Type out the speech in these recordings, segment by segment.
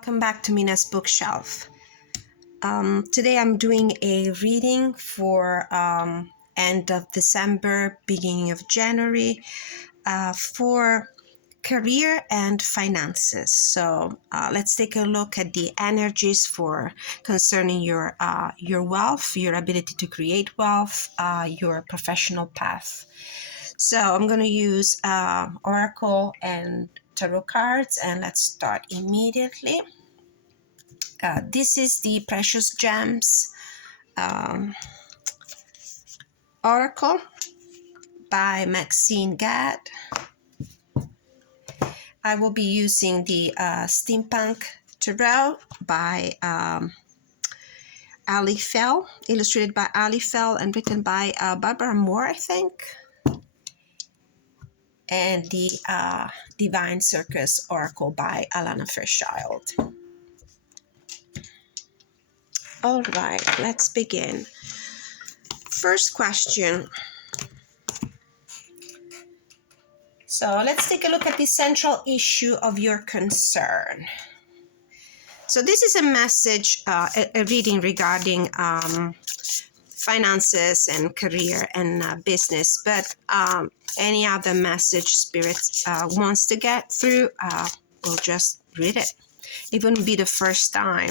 Welcome back to Mina's bookshelf. Today I'm doing a reading for end of December, beginning of January for career and finances. So let's take a look at the energies for concerning your wealth, your ability to create wealth, your professional path. So I'm going to use Oracle and Tarot cards, and let's start immediately. This is the Precious Gems Oracle by Maxine Gadd. I will be using the Steampunk Tarot by Ali Fell, illustrated by Ali Fell and written by Barbara Moore, I think. And the Divine Circus Oracle by Alana Fairchild. All right, let's begin. First question. So let's take a look at the central issue of your concern. So this is a message, a reading regarding finances and career and business, but any other message Spirit wants to get through, we'll just read it. It wouldn't be the first time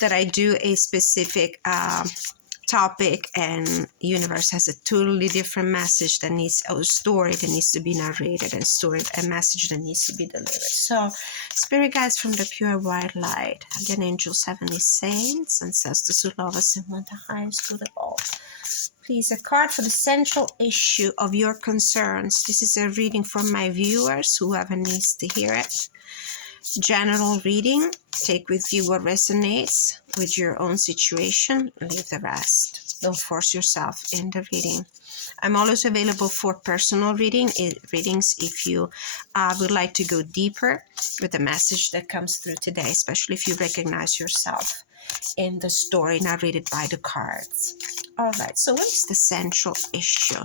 that I do a specific topic and universe has a totally different message that needs a story that needs to be narrated and a message that needs to be delivered. So spirit guides from the pure white light, guardian angels, heavenly saints, ancestors who love us and want the highest good of all, please, a card for the central issue of your concerns. This is a reading for my viewers, whoever needs to hear it. General reading. Take with you what resonates with your own situation. Leave the rest. Don't force yourself in the reading. I'm always available for personal readings if you would like to go deeper with the message that comes through today, especially if you recognize yourself in the story narrated by the cards. All right, so what is the central issue?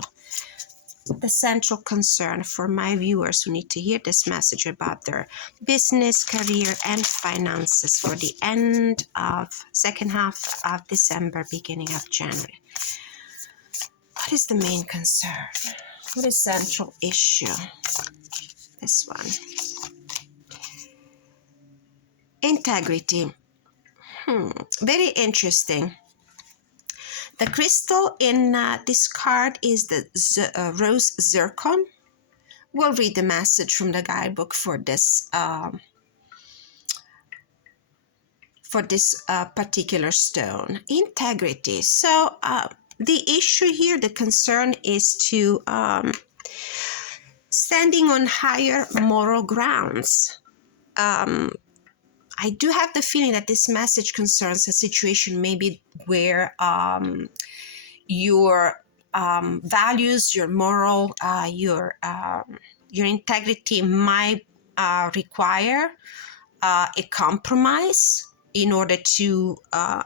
The central concern for my viewers who need to hear this message about their business, career, and finances for the end of second half of December, beginning of January. What is the main concern? What is central issue? This one. Integrity. Very interesting. The crystal in this card is the rose zircon. We'll read the message from the guidebook for this particular stone. Integrity. So the issue here, the concern is to standing on higher moral grounds. I do have the feeling that this message concerns a situation maybe where your values, your moral, your integrity might require a compromise in order to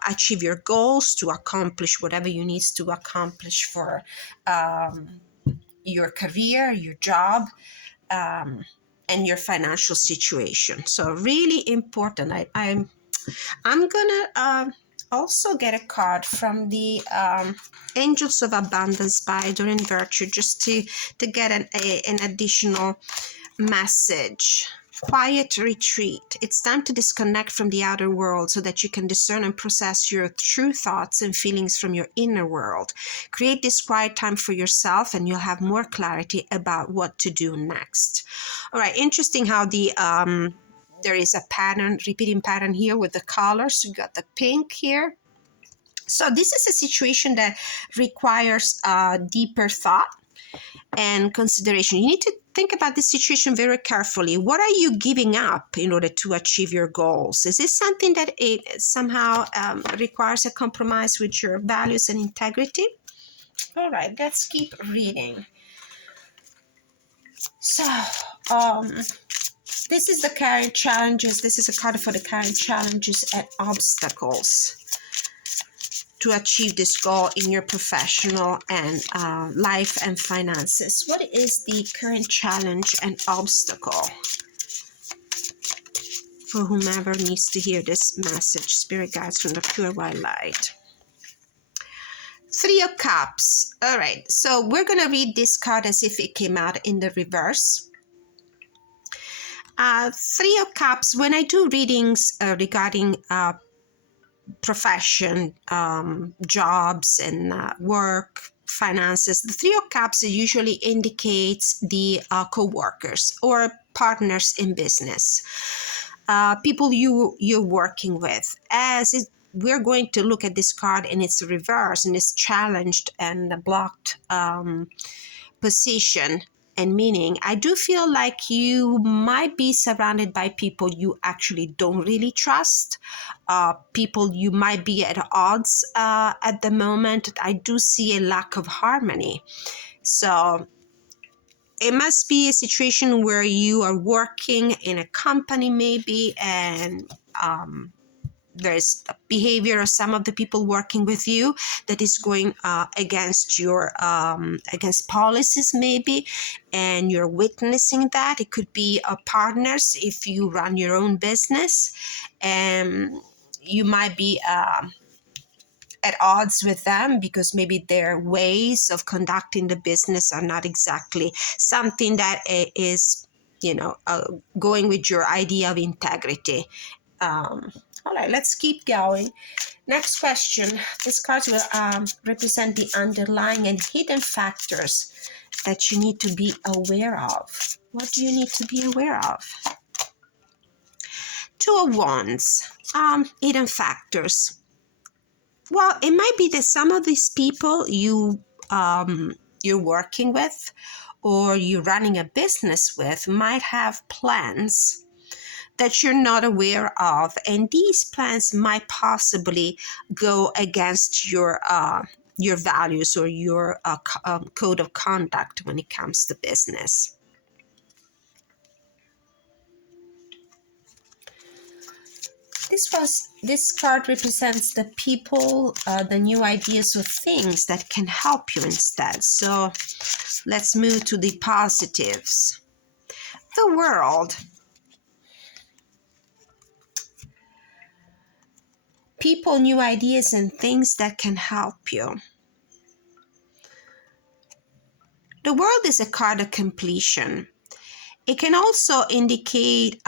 achieve your goals, to accomplish whatever you need to accomplish for your career, your job, and your financial situation. So really important. I'm gonna also get a card from the Angels of Abundance by Doreen Virtue, just to get an additional message. Quiet retreat. It's time to disconnect from the outer world so that you can discern and process your true thoughts and feelings from your inner world. Create this quiet time for yourself and you'll have more clarity about what to do next. All right, interesting how the there is a pattern, repeating pattern here with the colors. You got the pink here. So this is a situation that requires deeper thought and consideration. You need to think about this situation very carefully. What are you giving up in order to achieve your goals? Is this something that it somehow requires a compromise with your values and integrity? All right, let's keep reading. So, this is the current challenges. This is a card for the current challenges and obstacles to achieve this goal in your professional and life and finances. What is the current challenge and obstacle? for whomever needs to hear this message. Spirit guides from the pure white light. Three of Cups. All right, so we're going to read this card as if it came out in the reverse. Three of Cups, when I do readings regarding profession, jobs and work, finances, the Three of Cups usually indicates the co-workers or partners in business, people you're working with. We're going to look at this card in its reverse, in its challenged and blocked position and meaning, I do feel like you might be surrounded by people you actually don't really trust, people you might be at odds at the moment. I do see a lack of harmony. So it must be a situation where you are working in a company maybe, and there's a behavior of some of the people working with you that is going against your against policies maybe, and you're witnessing that. It could be partners if you run your own business, and you might be at odds with them because maybe their ways of conducting the business are not exactly something that is, going with your idea of integrity. All right, let's keep going. Next question. This card will represent the underlying and hidden factors that you need to be aware of. What do you need to be aware of? Two of Wands, hidden factors. Well, it might be that some of these people you're working with or you're running a business with might have plans that you're not aware of, and these plans might possibly go against your values or your code of conduct when it comes to business. This card represents the people, the new ideas or things that can help you instead. So let's move to the positives. The World. People, new ideas, and things that can help you. The World is a card of completion. It can also indicate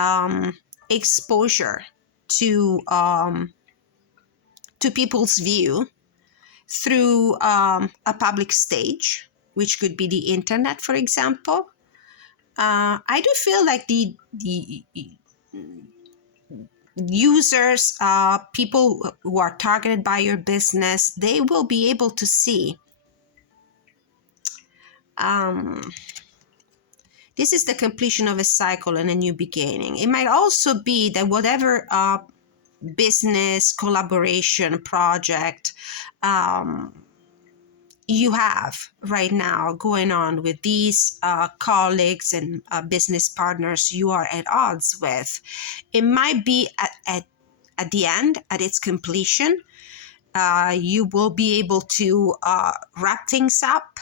exposure to people's view through a public stage, which could be the internet, for example. I do feel like the users, people who are targeted by your business, they will be able to see. This is the completion of a cycle and a new beginning. It might also be that whatever business, collaboration, project you have right now going on with these colleagues and business partners you are at odds with, it might be at the end, at its completion, you will be able to wrap things up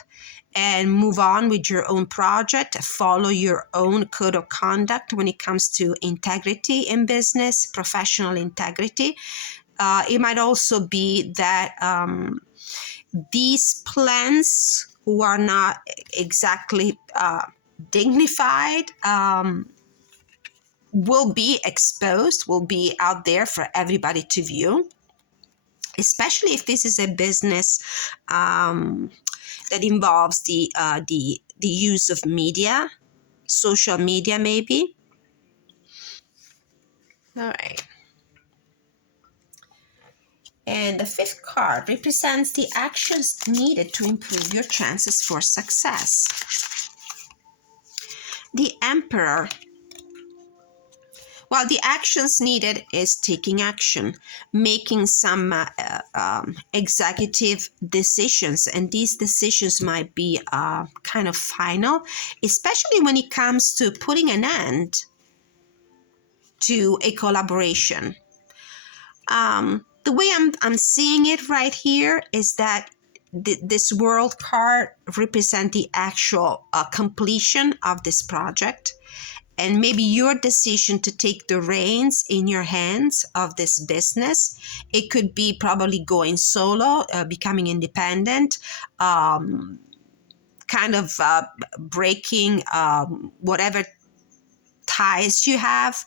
and move on with your own project, follow your own code of conduct when it comes to integrity in business, professional integrity. It might also be that these plans who are not exactly dignified will be exposed, will be out there for everybody to view, especially if this is a business that involves the use of media, social media maybe. All right. And the fifth card represents the actions needed to improve your chances for success. The Emperor. Well, the actions needed is taking action, making some executive decisions, and these decisions might be kind of final, especially when it comes to putting an end to a collaboration. The way I'm seeing it right here is that this World card represents the actual completion of this project. and maybe your decision to take the reins in your hands of this business. It could be probably going solo, becoming independent, kind of breaking whatever ties you have,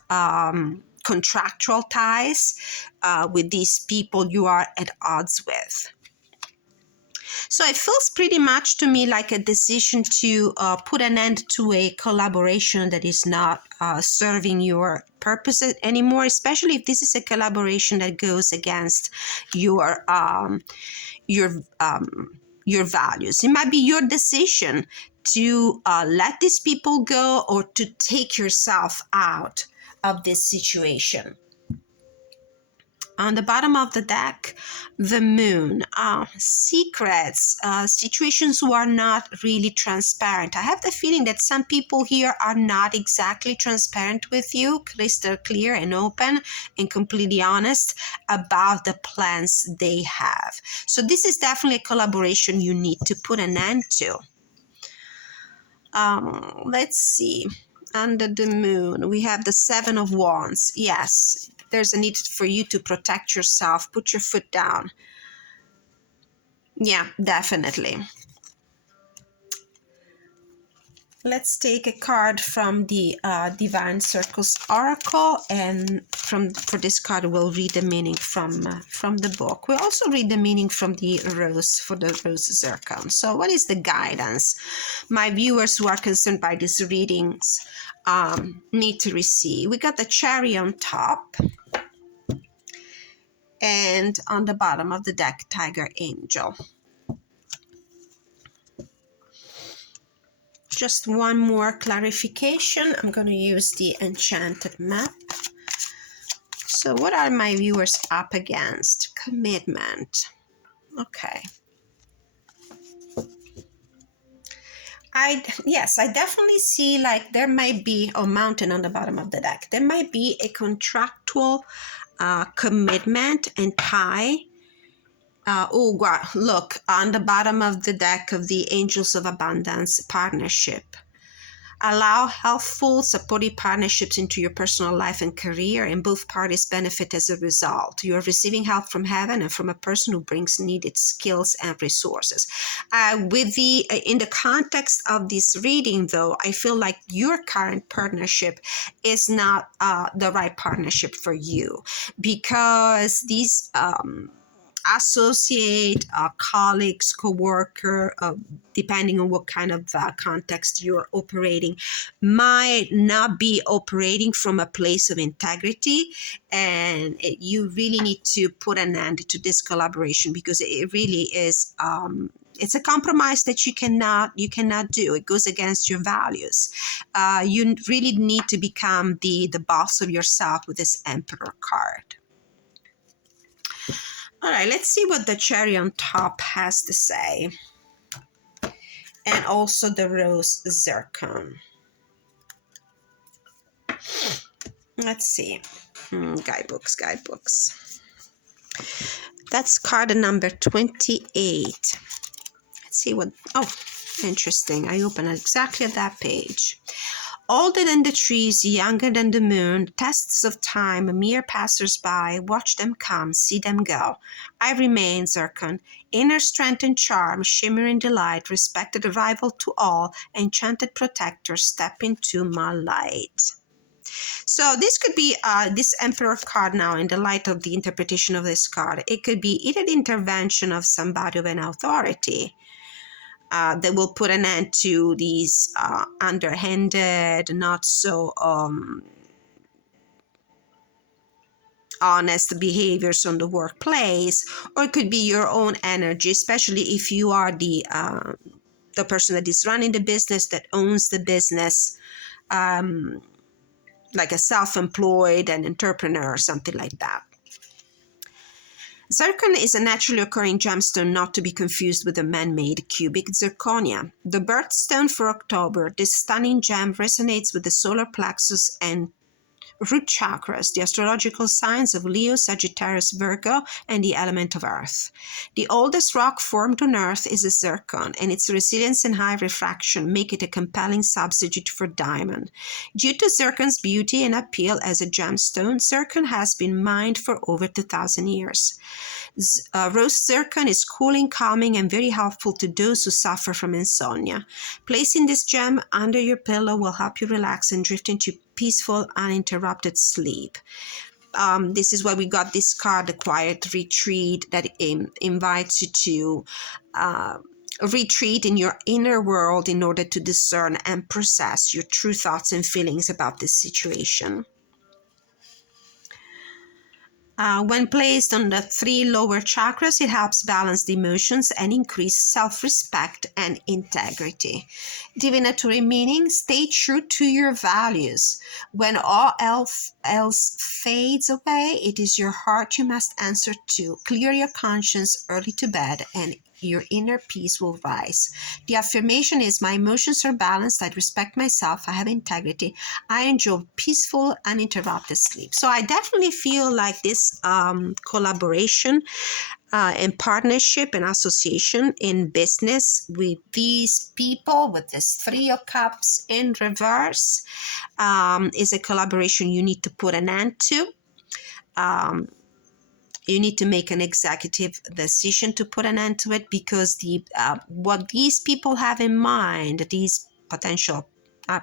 contractual ties with these people you are at odds with. So it feels pretty much to me like a decision to put an end to a collaboration that is not serving your purposes anymore, especially if this is a collaboration that goes against your values. It might be your decision to let these people go or to take yourself out of this situation. On the bottom of the deck, the moon, secrets, situations who are not really transparent. I have the feeling that some people here are not exactly transparent with you, crystal clear and open and completely honest about the plans they have. So this is definitely a collaboration you need to put an end to. Let's see. Under the moon, we have the Seven of Wands. Yes, there's a need for you to protect yourself. Put your foot down. Yeah, definitely. Let's take a card from the Divine Circles Oracle, and for this card we'll read the meaning from the book. We'll also read the meaning from the Rose, for the Rose Zircon. So what is the guidance my viewers who are concerned by these readings need to receive? We got the Cherry on top, and on the bottom of the deck, Tiger Angel. Just one more clarification. I'm going to use the Enchanted map. So what are my viewers up against? Commitment. Okay. I definitely see like there might be a mountain on the bottom of the deck. There might be a contractual commitment and tie. Look, on the bottom of the deck of the Angels of Abundance, partnership. Allow helpful, supportive partnerships into your personal life and career, and both parties benefit as a result. You are receiving help from heaven and from a person who brings needed skills and resources. In the context of this reading, though, I feel like your current partnership is not the right partnership for you, because these associate, colleagues, co-worker, depending on what kind of context you're operating, might not be operating from a place of integrity, and you really need to put an end to this collaboration, because it really is it's a compromise that you cannot do. It goes against your values. You really need to become the boss of yourself with this Emperor card. All right, let's see what the Cherry on top has to say. And also the Rose Zircon. Let's see. Guidebooks. That's card number 28. Let's see what... Oh, interesting. I open exactly that page. Older than the trees, younger than the moon, tests of time, mere passers-by, watch them come, see them go. I remain, Zircon, inner strength and charm, shimmering delight, respected rival to all, enchanted protector, step into my light. So this could be this Emperor card now, in the light of the interpretation of this card. It could be either the intervention of somebody of an authority, that will put an end to these underhanded, not so honest behaviors on the workplace, or it could be your own energy, especially if you are the person that is running the business, that owns the business, like a self-employed, an entrepreneur or something like that. Zircon is a naturally occurring gemstone, not to be confused with the man-made cubic zirconia. The birthstone for October, this stunning gem resonates with the solar plexus and root chakras, the astrological signs of Leo, Sagittarius, Virgo, and the element of earth. The oldest rock formed on earth is a zircon, and its resilience and high refraction make it a compelling substitute for diamond. Due to zircon's beauty and appeal as a gemstone, zircon has been mined for over 2,000 years. Rose zircon is cooling, calming, and very helpful to those who suffer from insomnia. Placing this gem under your pillow will help you relax and drift into peaceful, uninterrupted sleep. This is why we got this card, the Quiet Retreat, that invites you to retreat in your inner world in order to discern and process your true thoughts and feelings about this situation. When placed on the 3 lower chakras, it helps balance the emotions and increase self-respect and integrity. Divinatory meaning: stay true to your values. When all else fades away, it is your heart you must answer to. Clear your conscience early to bed, and your inner peace will rise. The affirmation is: my emotions are balanced, I respect myself, I have integrity, I enjoy peaceful, uninterrupted sleep. So I definitely feel like this collaboration and partnership and association in business with these people, with this 3 of Cups in reverse, is a collaboration you need to put an end to. You need to make an executive decision to put an end to it, because what these people have in mind, these potential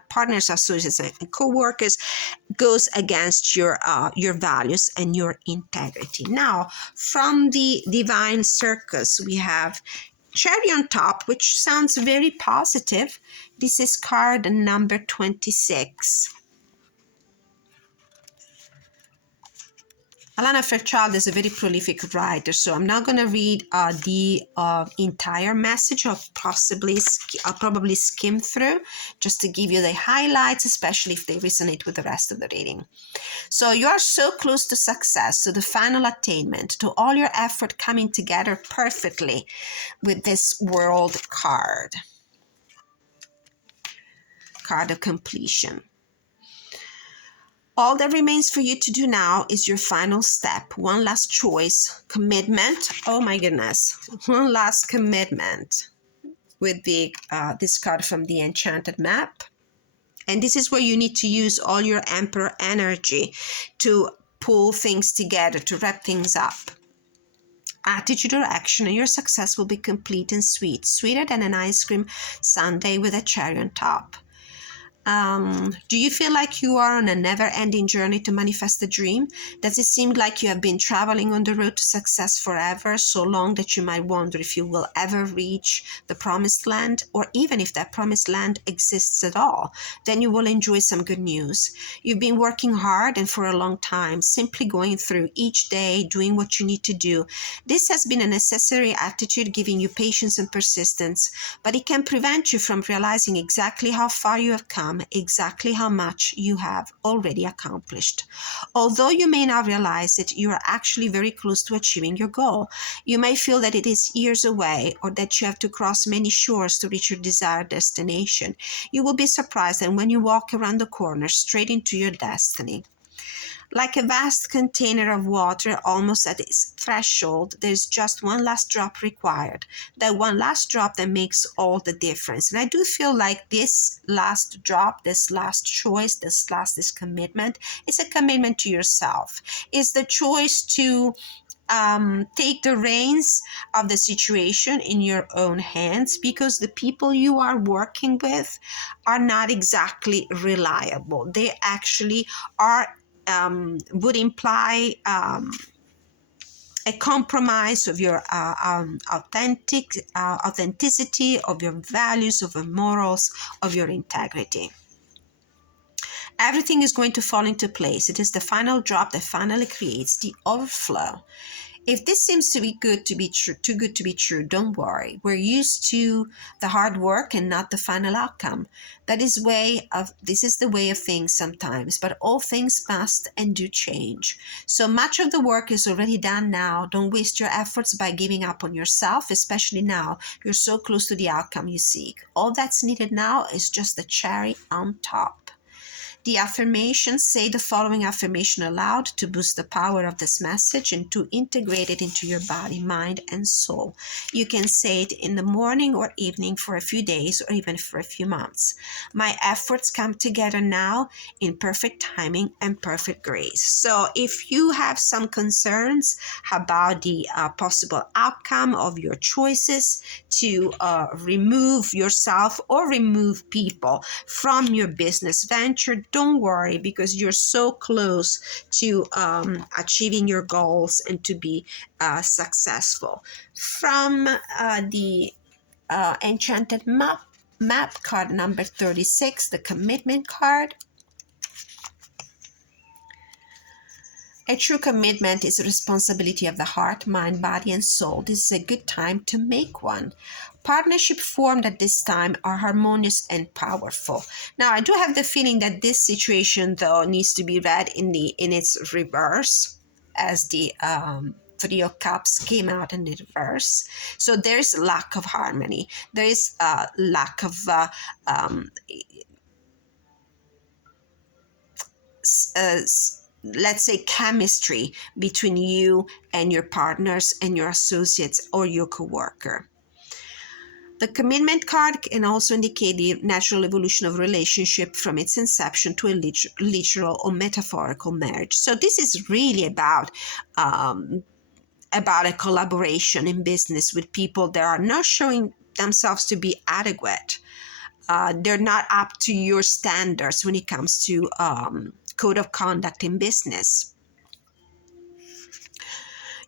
partners, associates, and co-workers, goes against your values and your integrity. Now, from the Divine Circus, we have Cherry on Top, which sounds very positive. This is card number 26. Alana Fairchild is a very prolific writer, so I'm not going to read the entire message. I'll probably skim through just to give you the highlights, especially if they resonate with the rest of the reading. So you are so close to success, to the final attainment, to all your effort coming together perfectly with this World card of completion. All that remains for you to do now is your final step. One last choice, commitment. Oh my goodness. One last commitment with this card from the Enchanted Map. And this is where you need to use all your Emperor energy to pull things together, to wrap things up. Attitude or action, and your success will be complete and sweet, sweeter than an ice cream sundae with a cherry on top. Do you feel like you are on a never-ending journey to manifest a dream? Does it seem like you have been traveling on the road to success forever, so long that you might wonder if you will ever reach the promised land, or even if that promised land exists at all? Then you will enjoy some good news. You've been working hard and for a long time, simply going through each day, doing what you need to do. This has been a necessary attitude, giving you patience and persistence, but it can prevent you from realizing exactly how far you have come, exactly how much you have already accomplished. Although you may not realize it, you are actually very close to achieving your goal. You may feel that it is years away, or that you have to cross many shores to reach your desired destination. You will be surprised that when you walk around the corner straight into your destiny. Like a vast container of water almost at its threshold, there's just one last drop required. That one last drop that makes all the difference. And I do feel like this last drop, this last choice, this commitment, is a commitment to yourself. It's the choice to take the reins of the situation in your own hands, because the people you are working with are not exactly reliable. They actually are would imply a compromise of your authenticity, of your values, of your morals, of your integrity. Everything is going to fall into place. It is the final drop that finally creates the overflow. If this seems to be good to be true, too good to be true, don't worry. We're used to the hard work and not the final outcome. This is the way of things sometimes, but all things must and do change. So much of the work is already done now. Don't waste your efforts by giving up on yourself, especially now you're so close to the outcome you seek. All that's needed now is just the cherry on top. The affirmations: say the following affirmation aloud to boost the power of this message and to integrate it into your body, mind, and soul. You can say it in the morning or evening for a few days or even for a few months. My efforts come together now in perfect timing and perfect grace. So if you have some concerns about the possible outcome of your choices to remove yourself or remove people from your business venture, don't worry, because you're so close to achieving your goals and to be successful. From the Enchanted Map card number 36, the commitment card. A true commitment is a responsibility of the heart, mind, body, and soul. This is a good time to make one. Partnership formed at this time are harmonious and powerful. Now, I do have the feeling that this situation, though, needs to be read in its reverse, as the Three of Cups came out in the reverse. So there's lack of harmony. There is lack of let's say chemistry between you and your partners and your associates or your coworker. The commitment card can also indicate the natural evolution of relationship from its inception to a literal or metaphorical marriage. So this is really about a collaboration in business with people that are not showing themselves to be adequate. They're not up to your standards when it comes to code of conduct in business.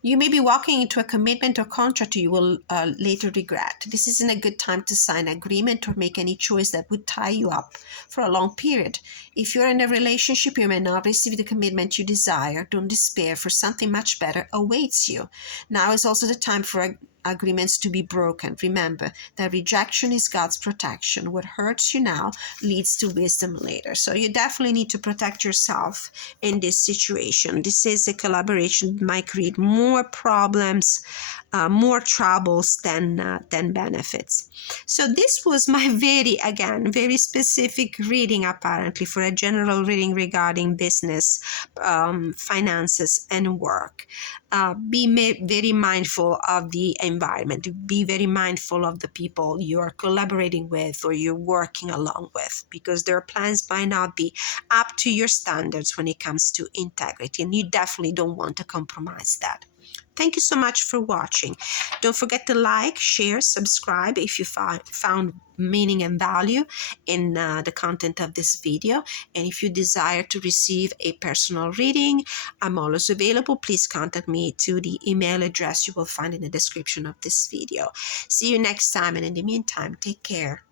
You may be walking into a commitment or contract you will later regret. This isn't a good time to sign an agreement or make any choice that would tie you up for a long period. If you're in a relationship, you may not receive the commitment you desire. Don't despair, for something much better awaits you. Now is also the time for agreements to be broken. Remember that rejection is God's protection. What hurts you now leads to wisdom later. So you definitely need to protect yourself in this situation. This is a collaboration that might create more problems, more troubles than benefits. So this was my very specific reading, apparently, for a general reading regarding business, finances, and work. Be very mindful of the environment. Be very mindful of the people you're collaborating with or you're working along with, because their plans might not be up to your standards when it comes to integrity, and you definitely don't want to compromise that. Thank you so much for watching. Don't forget to like, share, subscribe if you found meaning and value in the content of this video. And if you desire to receive a personal reading, I'm always available. Please contact me to the email address you will find in the description of this video. See you next time, and in the meantime, take care.